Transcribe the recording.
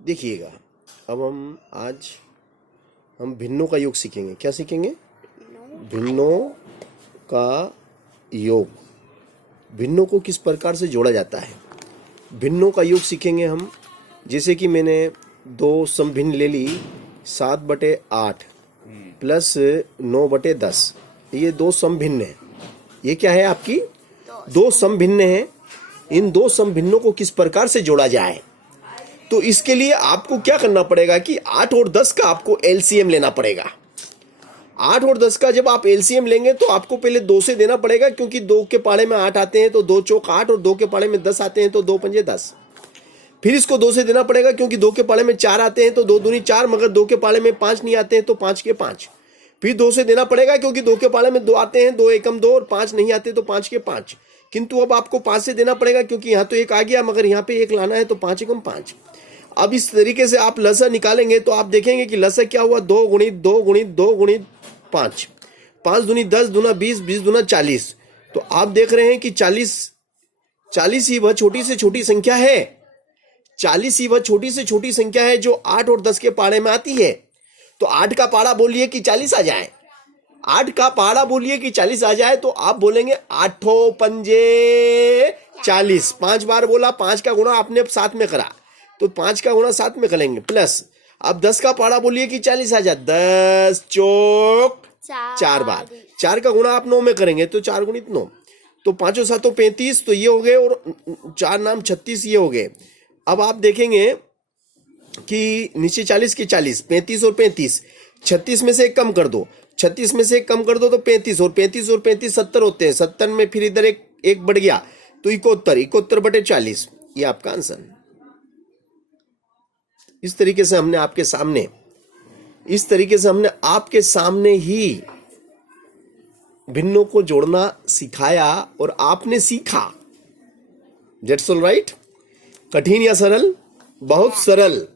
देखिएगा, अब हम भिन्नों का योग सीखेंगे। क्या सीखेंगे? भिन्नों का योग। भिन्नों को किस प्रकार से जोड़ा जाता है, भिन्नों का योग सीखेंगे हम। जैसे कि मैंने 2 समभिन्न ले ली, 7/8 प्लस 9/10, ये 2 समभिन्न है। ये क्या है? आपकी 2 समभिन्न है। इन 2 समभिन्नों को किस प्रकार से जोड़ा जाए, तो इसके लिए आपको क्या करना पड़ेगा कि 8 और 10 का आपको एलसीएम लेना पड़ेगा। 8 और 10 का जब आप एलसीएम लेंगे तो आपको पहले 2 से देना पड़ेगा, क्योंकि 2 के पाड़े में 8 आते हैं तो 2 चौक 8, और 2 के पाड़े में 10 आते हैं तो 2 पंजे 10। फिर इसको 2 से देना पड़ेगा, क्योंकि 2 के पाड़े में 4 आते हैं तो 2 दूनी 4, मगर 2 के पाड़े में 5 नहीं आते हैं तो 5 के 5। फिर 2 से देना पड़ेगा, क्योंकि 2 के पाड़े में 2 आते हैं, 2 एकम 2, और 5 नहीं आते तो 5 के 5। किंतु अब आपको 5 से देना पड़ेगा, क्योंकि यहाँ तो 1 आ गया, मगर यहाँ पे 1 लाना है तो 5 एकम 5। अब इस तरीके से आप लसा निकालेंगे तो आप देखेंगे कि लसा क्या हुआ, 2 गुणित 2 गुणित 2 गुणित 5, 5 दूनी 10, दूना 20, 20 दूना 40। तो आप देख रहे हैं कि 40 ही वह छोटी से छोटी संख्या है। 40 ही वह छोटी से छोटी संख्या है जो 8 और 10 के पाड़े में आती है। तो 8 का पाड़ा बोलिए कि 40 आ जाए, 8 का पाड़ा बोलिए कि 40 आ जाए, तो आप बोलेंगे 8 पंजे 40। 5 बार बोला, 5 का गुणा आपने 7 में करा तो 5 का गुणा 7 में करेंगे, प्लस अब 10 का पाड़ा बोलिए कि 40 आ जाए, 10 चौक 4 बार। 4 का गुणा आप 9 में करेंगे तो 4 गुणित 9, तो 5 और 7 35, तो ये हो गए, और 4 नाम 36, ये हो गए। अब आप देखेंगे कि नीचे 40 के 40, 35 और 35, 36 में से एक कम कर दो, 36 में से एक कम कर दो तो 35, और 35 और 35 70 होते हैं। 70 में फिर इधर एक बढ़ गया तो 71, 71/40, ये आपका आंसर। इस तरीके से हमने आपके सामने ही भिन्नों को जोड़ना सिखाया और आपने सीखा। That's all right. कठिन या सरल? बहुत सरल।